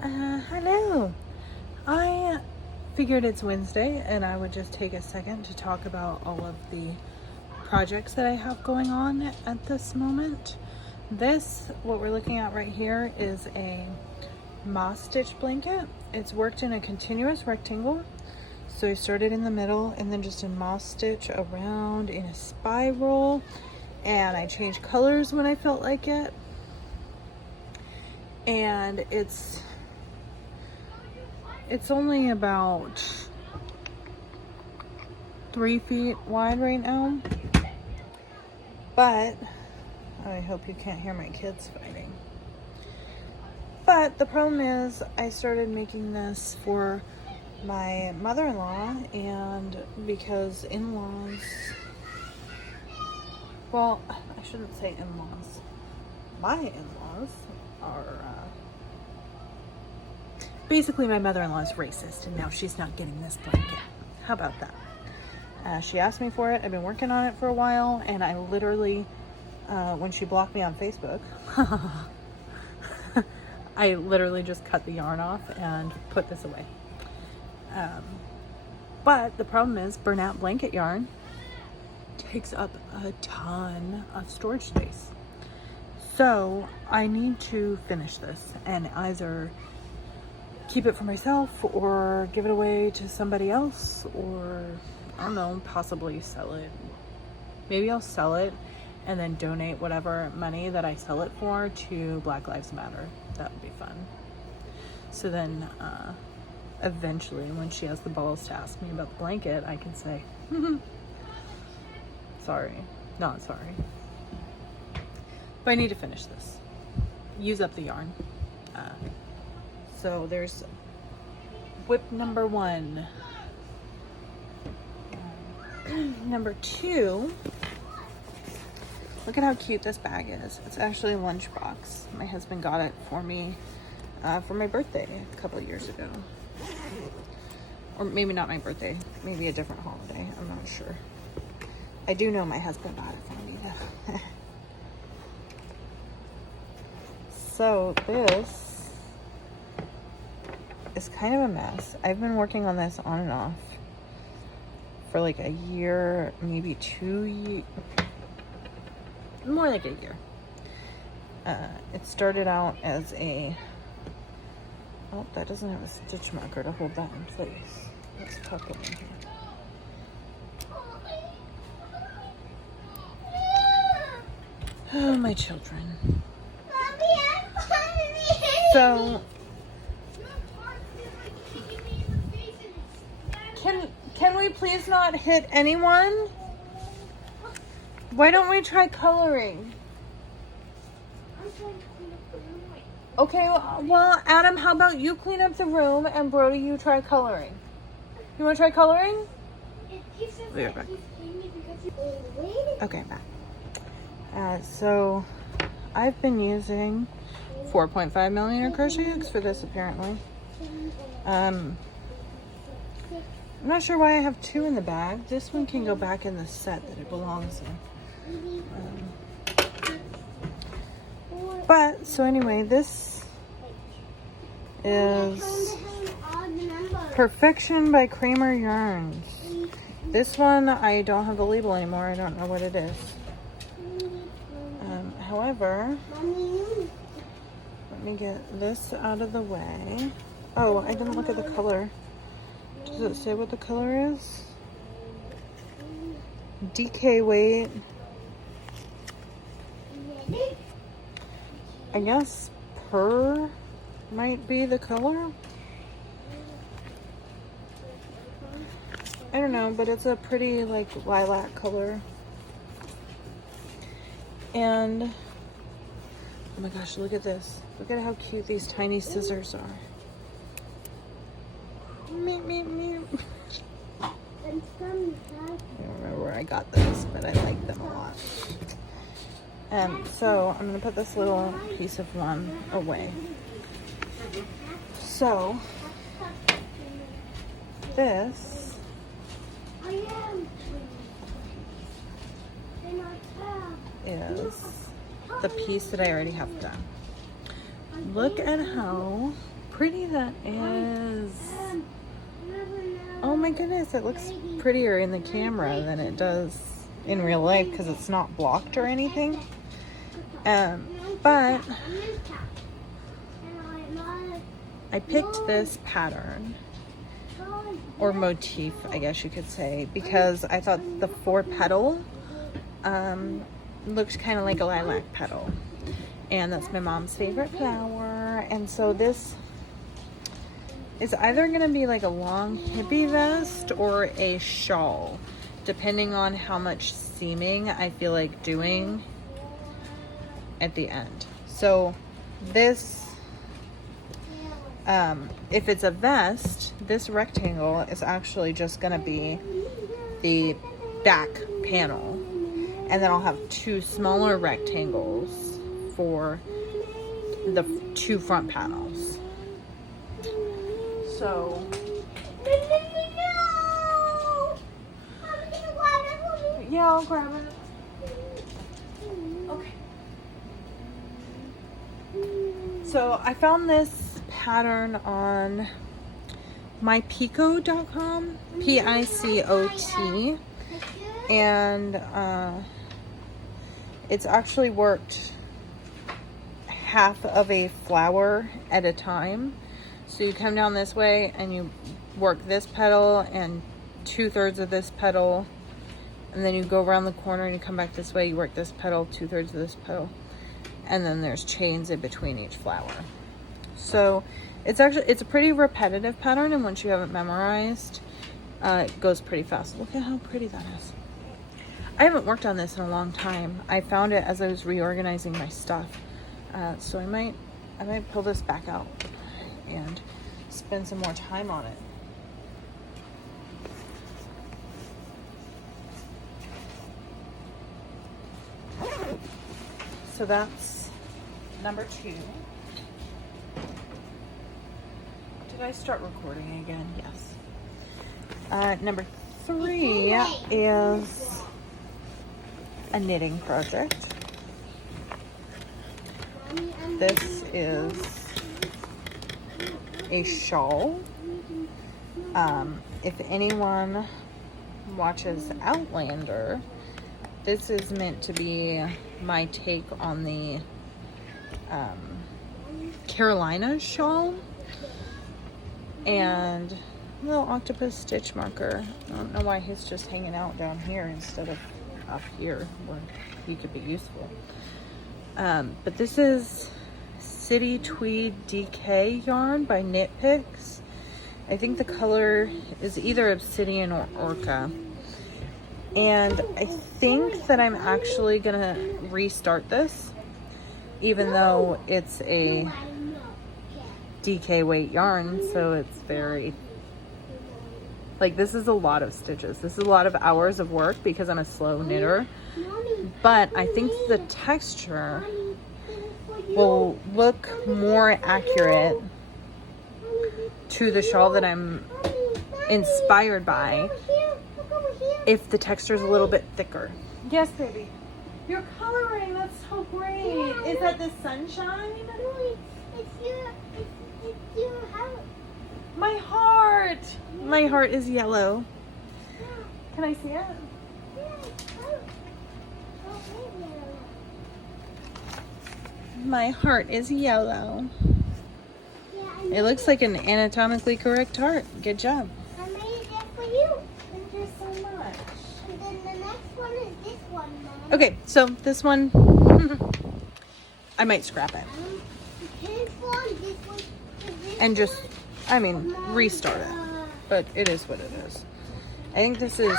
Hello. I figured it's Wednesday and I would just take a second to talk about all of the projects that I have going on at this moment. What we're looking at right here, is a moss stitch blanket. It's worked in a continuous rectangle. So I started in the middle and then just a moss stitch around in a spiral, and I changed colors when I felt like it. And it's only about 3 feet wide right now, but I hope you can't hear my kids fighting. But the problem is, I started making this for my mother-in-law, and because in-laws, well, I shouldn't say in-laws, my in-laws are basically, my mother-in-law is racist, and now she's not getting this blanket. How about that? She asked me for it. I've been working on it for a while, and I literally, when she blocked me on Facebook, I literally just cut the yarn off and put this away. But the problem is, burnout blanket yarn takes up a ton of storage space. So I need to finish this and either keep it for myself or give it away to somebody else, or I don't know, possibly sell it. Maybe I'll sell it and then donate whatever money that I sell it for to Black Lives Matter. That would be fun. So then eventually, when she has the balls to ask me about the blanket, I can say, sorry, not sorry. But I need to finish this. Use up the yarn. So there's WIP number 1. Number 2, look at how cute this bag is. It's actually a lunchbox. My husband got it for me for my birthday a couple of years ago. Or maybe not my birthday, maybe a different holiday. I'm not sure. I do know my husband bought it for me though. So this is kind of a mess. I've been working on this on and off for like a year, maybe 2 years, more like a year. It started out as a, oh, that doesn't have a stitch marker to hold that in place. Let's tuck it in here. Oh, my children. So can we please not hit anyone? Why don't we try coloring? Okay, well, Adam, how about you clean up the room and Brody, you try coloring? You want to try coloring? Be right back. Okay, back. So I've been using 4.5mm crochet hooks for this, apparently. I'm not sure why I have 2 in the bag. This one can go back in the set that it belongs in. But, so anyway, this is Perfection by Kramer Yarns. This one, I don't have the label anymore. I don't know what it is. However, let me get this out of the way. Oh, I didn't look at the color. Does it say what the color is? DK weight. I guess Purr might be the color. I don't know, but it's a pretty like lilac color. And oh my gosh, look at this. Look at how cute these tiny scissors are. Meep, meep, meep. I don't remember where I got those, but I like them a lot. So I'm gonna put this little piece of one away. So this is the piece that I already have done. Look at how pretty that is. Oh my goodness, it looks prettier in the camera than it does in real life because it's not blocked or anything. But I picked this pattern, or motif, I guess you could say, because I thought the 4-petal looked kind of like a lilac petal. And that's my mom's favorite flower. And so this is either going to be like a long hippie vest or a shawl, depending on how much seaming I feel like doing at the end. So this, if it's a vest, this rectangle is actually just going to be the back panel. And then I'll have 2 smaller rectangles for the 2 front panels. So yeah, I'll grab it. Okay. So I found this pattern on mypicot.com, Picot, and it's actually worked half of a flower at a time. So you come down this way and you work this petal and 2/3 of this petal, and then you go around the corner and you come back this way, you work this petal, 2/3 of this petal, and then there's chains in between each flower. So it's a pretty repetitive pattern, and once you have it memorized, it goes pretty fast. Look at how pretty that is. I haven't worked on this in a long time. I found it as I was reorganizing my stuff. So I might pull this back out and spend some more time on it. So that's number 2. Did I start recording again? Yes. Number 3 is a knitting project. This is a shawl. If anyone watches Outlander, this is meant to be my take on the Carolina shawl. And little octopus stitch marker. I don't know why he's just hanging out down here instead of up here where he could be useful. But this is City Tweed DK yarn by Knit Picks. I think the color is either obsidian or orca. And I think that I'm actually gonna restart this, even though it's a DK weight yarn, so it's very, like, this is a lot of stitches. This is a lot of hours of work because I'm a slow knitter. But I think the texture will look more accurate to the shawl that I'm inspired by if the texture is a little bit thicker. Yes, baby. You're coloring. That's so great. Is that the sunshine? It's your heart. My heart. My heart is yellow. Can I see it? My heart is yellow. It looks like an anatomically correct heart. Good job. I made it just for you. Thank you so much. And then the next one is this one, Mom. Okay, so this one, I might scrap it. This one, And just, restart it. But it is what it is. I think this is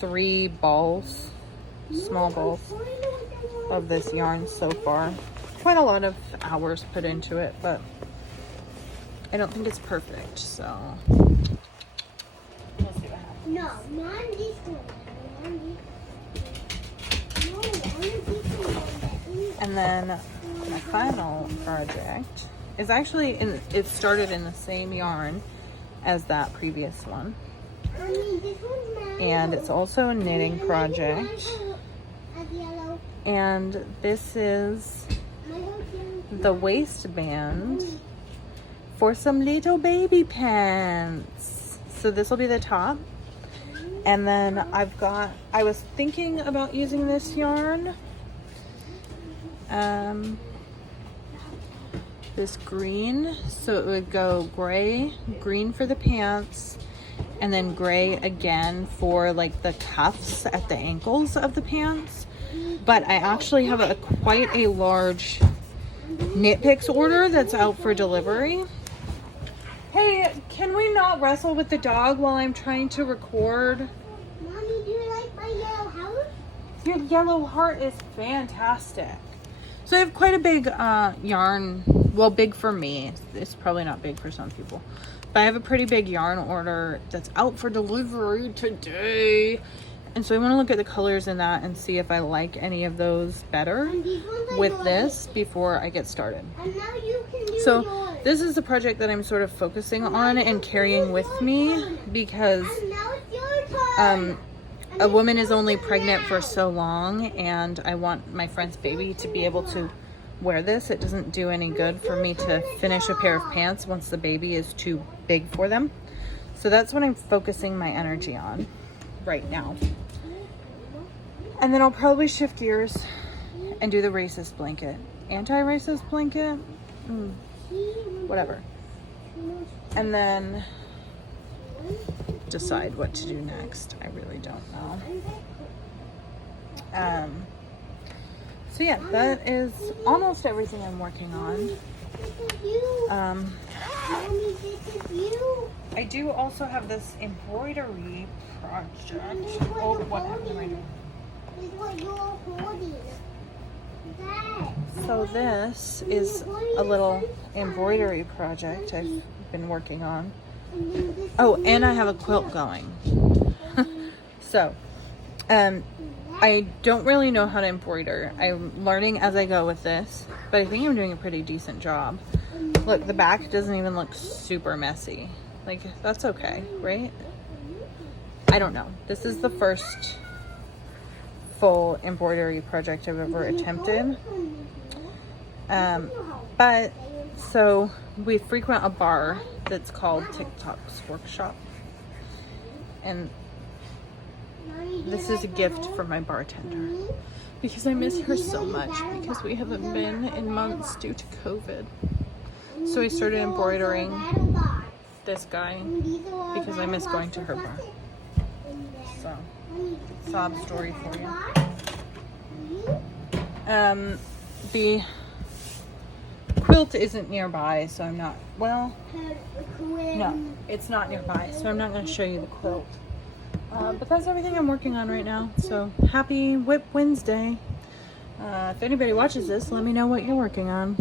3 balls, small balls, of this yarn so far. Quite a lot of hours put into it, but I don't think it's perfect, so we'll see what happens. No, not this one. And then my final project is actually it started in the same yarn as that previous one. And it's also a knitting project. And this is the waistband for some little baby pants. So this will be the top. And then I was thinking about using this yarn. This green, so it would go gray, green for the pants, and then gray again for like the cuffs at the ankles of the pants. But I actually have quite a large Knit Picks order that's out for delivery. Hey, can we not wrestle with the dog while I'm trying to record? Mommy, do you like my yellow house? Your yellow heart is fantastic. So I have quite a big yarn, well, big for me. It's probably not big for some people. But I have a pretty big yarn order that's out for delivery today. And so I want to look at the colors in that and see if I like any of those better with this before I get started. And now you can do So yours. this is the project that I'm sort of focusing on and carrying with me because And now it's your turn. a woman is only pregnant for so long, and I want my friend's baby to be able to wear this. It doesn't do any good for me to finish a pair of pants once the baby is too big for them. So that's what I'm focusing my energy on right now. And then I'll probably shift gears and do the racist blanket. Anti-racist blanket? Whatever. And then decide what to do next. I really don't know. So yeah, that is almost everything I'm working on. Mommy, this is you. I do also have this embroidery project. This is what Oh, you're what am I holding. doing? This is what you're holding. That. So this is a little embroidery project I've been working on. And then this Oh, and I have a quilt going. So, I don't really know how to embroider. I'm learning as I go with this, but I think I'm doing a pretty decent job. Look, the back doesn't even look super messy. Like, that's okay, right? I don't know. This is the first full embroidery project I've ever attempted. But, so we frequent a bar that's called TikTok's Workshop. And this is a gift from my bartender because I miss her so much because we haven't been in months due to COVID. So I started embroidering this guy because I miss going to her bar. So, sob story for you. The quilt isn't nearby, so I'm not, well, no, it's not nearby, so I'm not going to show you the quilt. But that's everything I'm working on right now. So happy WIP Wednesday. If anybody watches this, let me know what you're working on.